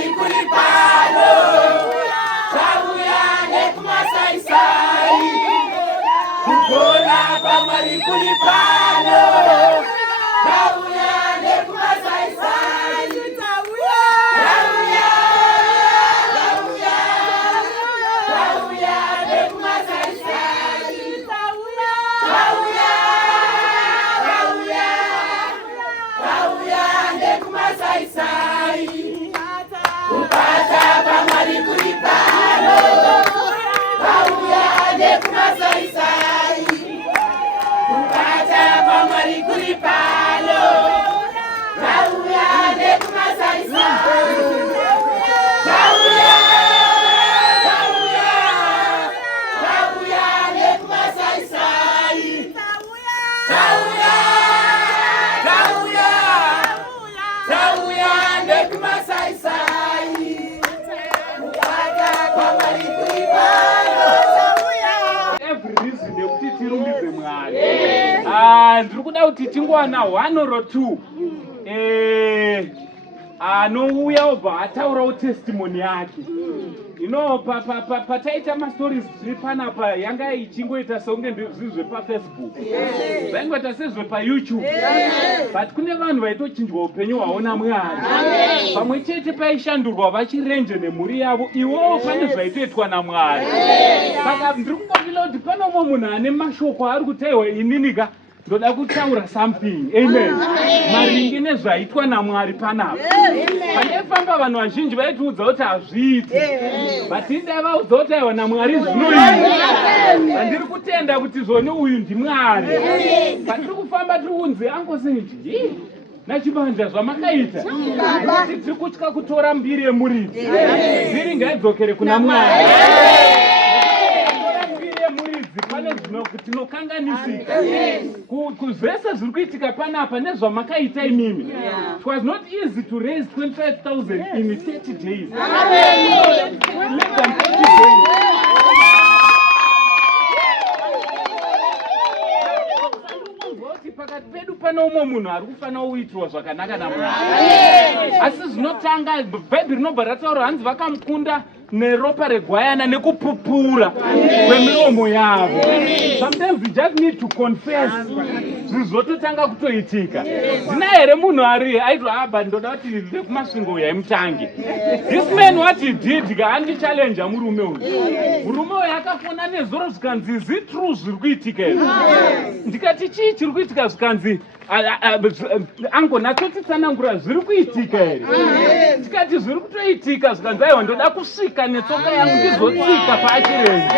pamari kuri pano tauya nekumasaisai kugona pamari kuri pano tauya nekumasaisai tauya nekumasaisai tauya nekumasaisai kupata pamari kuri pano tauya nekumasaisai kupata pamari kuri pano tauya nekumasaisai tauya nekumasaisai tauya nekumasaisai kupata pamari kuri pano. Every reason yekuti tirumidze Mwari. Ndiri kuda kuti tingowana 1 or 2 anouya obva ataurawo testimony yake. Pataita mastories zviri panapa yanga ichingoita seunge zvinhu zvepaFacebook, zvaingoita sezvepaYouTube, but kune vanhu vaitochinjwa upenyu hwavo naMwari. Pamwe chete paishandurwa vachirenje nemhuri yavo, ivowo pane zvaitoitwa naMwari. Saka ndiri kungovila kuti pane umwe munhu ane mashoko ari kutaiwa ininika ndoda kutaura something. Amen. Maringe nezvaitwa naMwari panapa. Pandefamba vanhu vazhinji vaitiudza kuti hazviiti, but indavaudza kuti aiwa naMwari zvinoita. Handiri kutenda kuti zvone uyu ndiMwari. Patiri kufamba tiri kunzi angosenji nachibanja zvamakaita nokuti tiri kutya kutora mbiri yemuridzi. Mbiri ngaidzokere kuna Mwari. Pane tinokanganisika kuzvese zviri kuitika panapa nezvamakaita imimi. It was not easy to raise 25,000 in 30 days. Less than 30 days. Pakati pedu pane umwe munhu ari kufanira kuitirwa zvakanaka naMwari. Asi zvinotanga Bhaibheri rinobva rataura hanzi vakamukunda neropa regwayana nekupupura kwemiromo yavo. Sometimes we just need to confess. Zvizototanga kutoitika. Ndina here munhu ari aitwa aba ndoda kuti ndekumasvingo uya imutangi. This man what he did gaandi challenge murume uyu. Murume uyu akafona nezoro zvikanzi zi true zviri kuitika here. Ndikati chii chiri kuitika zvikanzi ango natotitsanangura zviri kuitika here. Ndikati zviri kutoitika zvikanzi aiwa ndoda kusvika netsoka yangu ndizotsika pachirenje.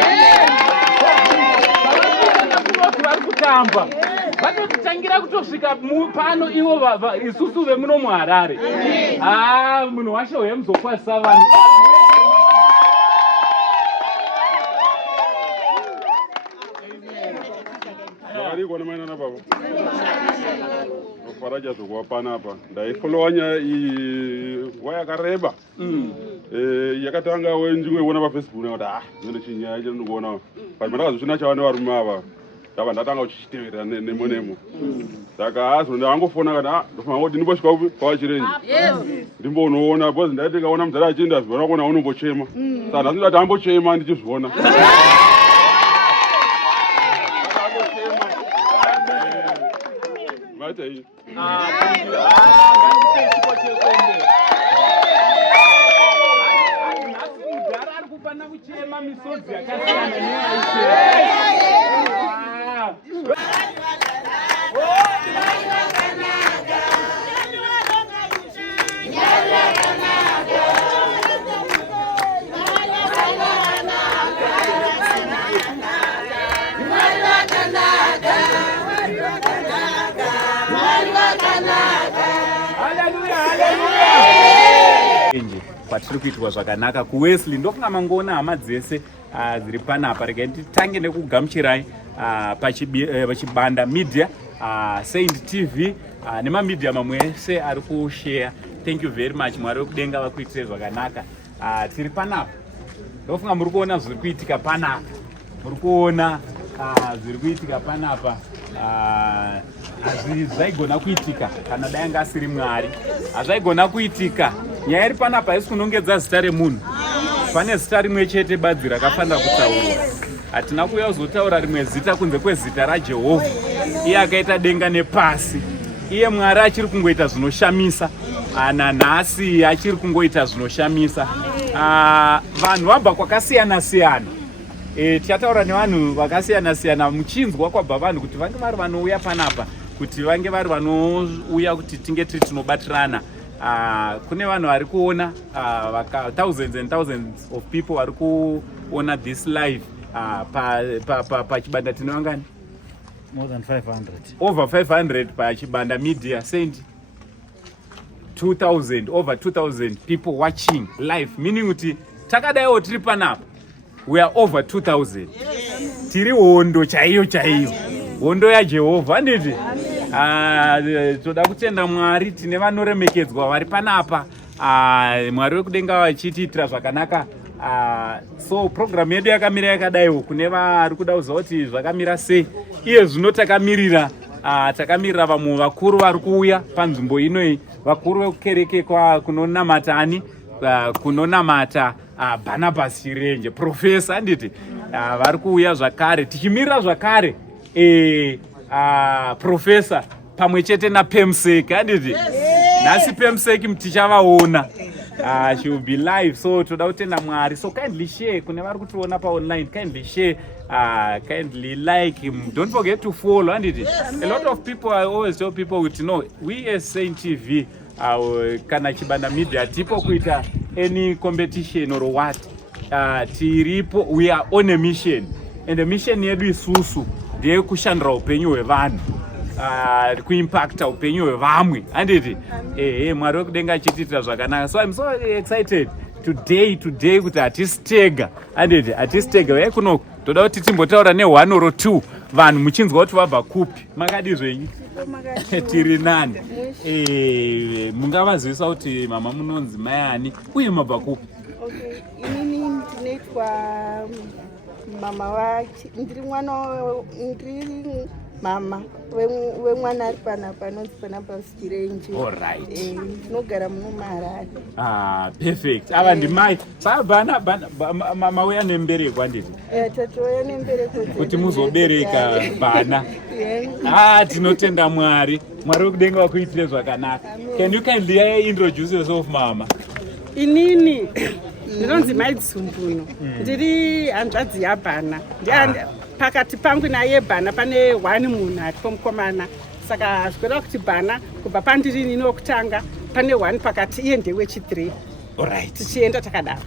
Vari kutamba vatotitangira kutosvika pano ivo isusu vemuno muHarare. Munhu washe wemuzokwazisa vanhu. Arikona maina na baba. Faraja zokwa panapa. Ndaifolonya waya kareba. Yakatanga wenjwe wona pa Facebook ngati zvino chinyaya chiri ndikuona. Pamwe ndakazvina chawane varume ava. Ndaba ndatanga kuchitevera nemonemo. Saka azo ndangofona kana ndofuna kuti ndimbosvika upi kwa chirenje. Ndimbonoona because ndaiti kaona muzara achinda zvona kuona unombochema. Saka ndazvida kuti ambochema ndichizviona. Mata hii. Misodzi kwatiri kuitwa zvakanaka kuWesley. Ndofunga mangoona hama dzese dziri panapa. Regai titange nekugamuchirai pachibanda media, Saint TV nemamedia mamwe ese ari kushare. Thank you very much. Mwari wekudenga vakuitire zvakanaka. Tiri panapa. Ndofunga muri kuona zviri kuitika panapa. Muri kuona zviri kuitika panapa. Hazvaigona kuitika kana dai anga asiri Mwari. Hazvaigona kuitika nyaya iri panapa haisi kunongedza zita remunhu. Pane zita rimwe chete badzi rakafanira kutaurwa. Hatina kuuya kuzotaura rimwe zita kunze kwezita raJehovha, iye akaita denga nepasi. Iye Mwari achiri kungoita zvinoshamisa, nanhasi achiri kungoita zvinoshamisa. Vanhu vabva kwakasiyana siyana. Tichataura nevanhu vakasiyana siyana, muchinzwa kwabva vanhu kuti vange vari vanouya panapa, kuti vange vari vanouya kuti tinge tiri tinobatirana. Kune vanhu vari kuona thousands and thousands of people vari kuona this live pachibanda tinovangani more than 500, over 500 pachibanda media send 2000, over 2000 people watching live, meaning kuti takadaiwo tiri panapa we are over 2000. Tiri hondo chaiyo chaiyo, hondo yaJehovha handiti. Toda kutenda Mwari, tine vanoremekedzwa vari panapa, Mwari wekudenga vachitiitira zvakanaka. So program yedu yakamira yakadaiwo, kune vari kuda kuziva kuti zvakamira sei. Iye zvino takamirira vamwe vakuru vari kuuya panzvimbo inoi, vakuru vekukereke kunonamata ani, kunonamata Barnabas Chirenje, profesa handiti, vari kuuya zvakare, tichimirira zvakare profesa pamwe chete naPemsek handiti. Nhasi Pemsek tichavaona, she will be live. So toda kutenda Mwari. So kindly share, kune vari kutiona pa online, kindly share, kindly like him. Don't forget to follow handiti. A lot of people, I always tell people to know, we as Saint TV, kana Chibanda Media, tipo kuita any competition or what, tiripo, we are on a mission, and the mission yedu isusu ndiye kushandira upenyu hwevanhu, kuimpacta upenyu hwevamwe handiti. Mwari wekudenga achitiitira zvakanaka. So I'm so excited today kuti hatistega handiti, hatistega. Uyai kuno toda kuti timbotaura ne1 or 2 vanhu muchinzwa kuti vabva kupi, makadi zvenyu? Tiri nani? Mungavazivisa kuti mama munonzi mayani uye mabva kupi? Inini ndinoitwa mama ndiri mama wemwana ari panapa anonzi Barnabas Chirenje. Alright. Tinogara muno muHarare. Perfect. Ava ndimai. Saka mama uya nembereko handiti? Tatouya nembereko kuti muzobereka vana. Tinotenda Mwari. Mwari wekudenga wakuitire zvakanaka. Can you kindly introduce yourself mama? Inini ndinonzi Maidzumbunho, ndiri hanzvadzi yaBhana. Pakati pangu naye Bhana pane 1 munhu aripo mukomana, saka zvikureva kuti Bhana kubva pandiri nini wokutanga pane 1 pakati, iye ndewechi3. Alright. Tichienda takadaro.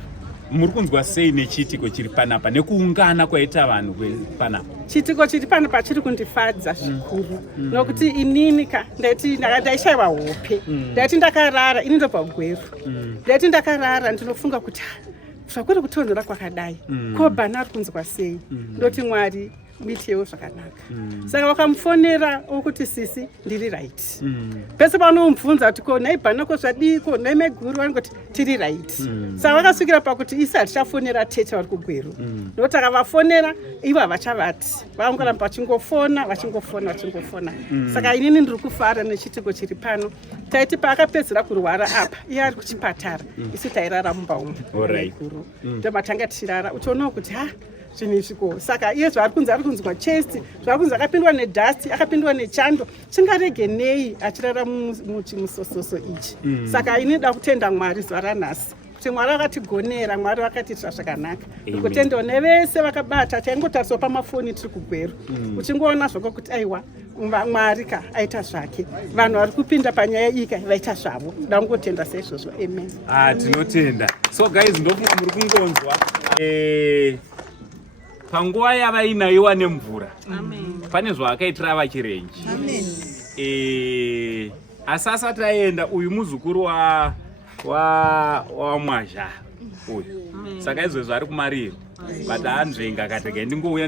Muri kunzwa sei nechitiko chiri panapa nekuungana kwaita vanhu panapa? Chitiko chiri panapa chiri kundifadza zvikuru, nokuti inini ndaishayiwa hope, ndaiti ndakarara, ini ndobva kugweru, ndaiti ndakarara ndinofunga kuti zvakuri kutonhora kwakadai, ko Bhana ari kunzwa sei? Ndoti Mwari muitewo zvakanaka. Saka vakamufonera okuti sisi ndiri right. Pese panomubvunza kuti ko nhai Bhana ko zvadiko, nhai Meguru, vanongoti tiri right. Saka vakasvikira pakuti isi hatichafonera tete vari kugweru, nokuti akavafonera ivo havachavati, vangoramba vachingofona. Saka inini ndiri kufara nechitiko chiri pano. Taiti paakapedzera kurwara apa, iye ari kuchipatara, isu tairara mumba umu Meguru, ndomatanga tichirara, uchionawo kuti zvinhu izviko. Saka iye zvaari kunzi ari kunzwa chest, zvaari kunzi akapindwa nedhasti, akapindwa nechando, chingarege nei achirara muchimusososo ichi. Saka ini da kutenda Mwari zuva ranhasi kuti Mwari vakatigonera, Mwari vakatiitira zvakanaka. Ndikutendawo nevese vakabata, taingotariswa pamafoni tiri kugweru, uchingoona zvako kuti aiwa Mwari ka aita zvake, vanhu vari kupinda panyaya iyi ka vaita zvavo. Ndangotenda saizvozvo. Amen. Tinotenda. So guys, ndofunga muri kungonzwa panguva yavainayiwa nemvura, pane zvaakaitira vaChirenje. Asi asati aenda, uyu muzukuru waMwazha uyu, saka izvezvo ari kumarira, but anzvenga akati ndingouya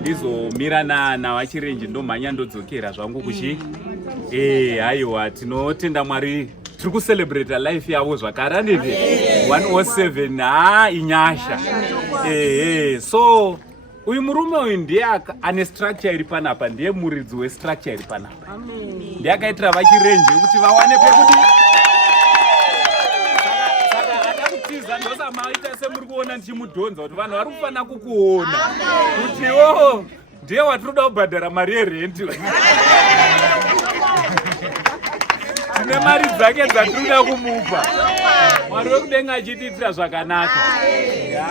ndizomira navaChirenje ndomhanya ndodzokera zvangu kuchi. Haiwa, tinotenda Mwari, tiri kucelebrata life yavo zvakare handiti. 107 inyasha. So uyu murume uyu ndiye ane structure iri panapa, ndiye muridzi westructure iri panapa. Ndiye akaitira vaChirenje kuti vawane pekuti munonga maita semuri kuona ndichimudhonza kuti vanhu vari kufanira kukuona kuti iwowo ndiye watinoda kubhadhara mari yerenti. Tine mari dzake dzatinoda kumupa. Mwari wekudenga achitiitira zvakanaka.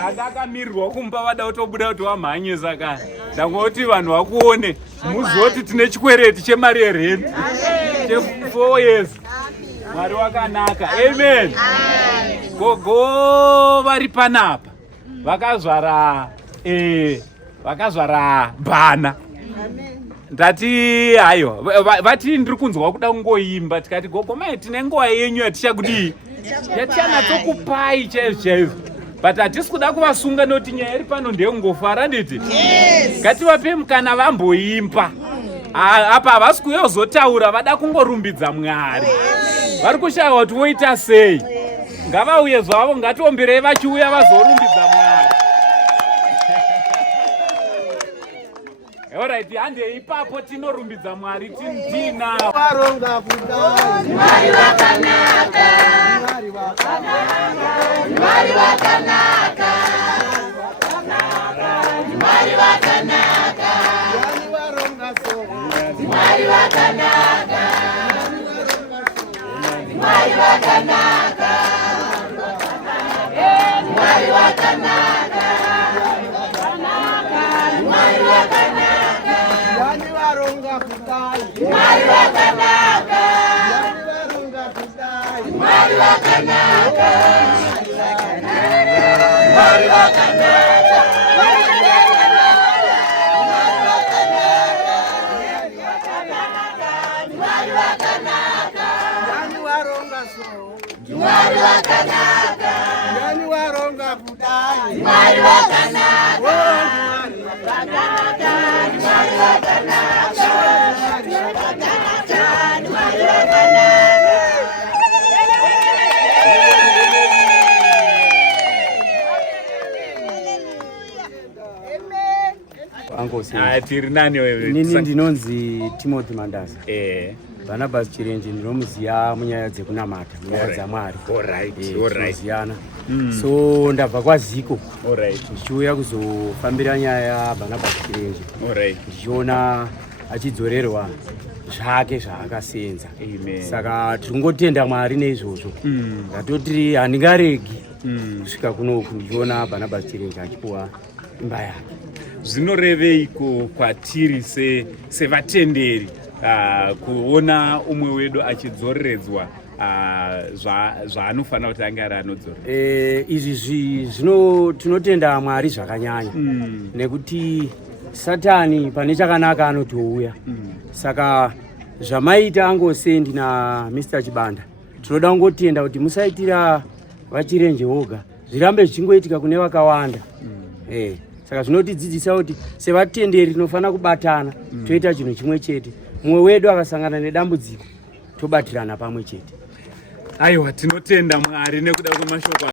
Anga akamirirwa kumba vada kutobuda kuti wamhanye saka ndangoti vanhu vakuone muzoti tine chikwereti chemari yerenti che4 years. Mwari wakanaka. Amen. Gogo vari panapa vakazvara bhana. Ndati hayo vati ndiri kunzwa kuda kungoimba tikati gogo mai tine nguva yenyu yatichakudii yatichanyatsokupai chaizvo but hatisi kuda kuvasunga noti nyaya iri pano ndeyekungofara nditi ngativape mukana vamboimba apa havasi kuyozotaura vada kungorumbidza Mwari vari kushaka kuti voita sei ngavauye zvavo ngatiomberei vachiuya vazorumbidza Mwari. Alright, hande ipapo tinorumbidza Mwari tinavo. Varonga kudai. Mwari wakanaka. Mwari wakanaka. Mwari wakanaka. Mwari wakanaka. Yani varonga so. Mwari wakanaka. Mwari wakanaka. Mwari wakanaka. Mwari wakanaka. Mwari wakanaka. Mwari wakanaka. Mwari wakanaka. Mwari wakanaka. Yani waronga so. Mwari wakanaka. Yani waronga kudai. Mwari wakanaka. Mwari wakanaka. Mwari wakanaka. Tiri nani wewe? Nini ndinonzi Timothy Mandasa. Barnabas Chirenje ndinomuziya munyaya dzekunamata, munyaya dzaMwari. Tinoziana. So ndabva kwaZiko. Ndichiuya kuzofambira nyaya Barnabas Chirenje. Ndichiona achidzorerwa zvake zvaakasenza. Saka tingotenda Mwari neizvozvo. Ngatoti handingaregi kusvika kunoku ndichiona Barnabas Chirenje achipuwa imba yake. Zvinoreveiko kwatiri sevatenderi kuona umwe wedu achidzoreredzwa zvaanofanira kuti ange ari anodzorera? Izvi tinotenda Mwari zvakanyanya nekuti Satani pane chakanaka anotouya. Saka zvamaita Angosendi naMr. Chibanda tinoda kungotenda kuti musaitira vaChirenje voga, zvirambe zvichingoitika kune vakawanda. Saka zvinotidzidzisa kuti sevatenderi tinofanira kubatana toita chinhu chimwe chete. Mumwe wedu akasangana nedambudziko tobatirana pamwe chete. Aiwa, tinotenda Mwari nekuda kwemashoko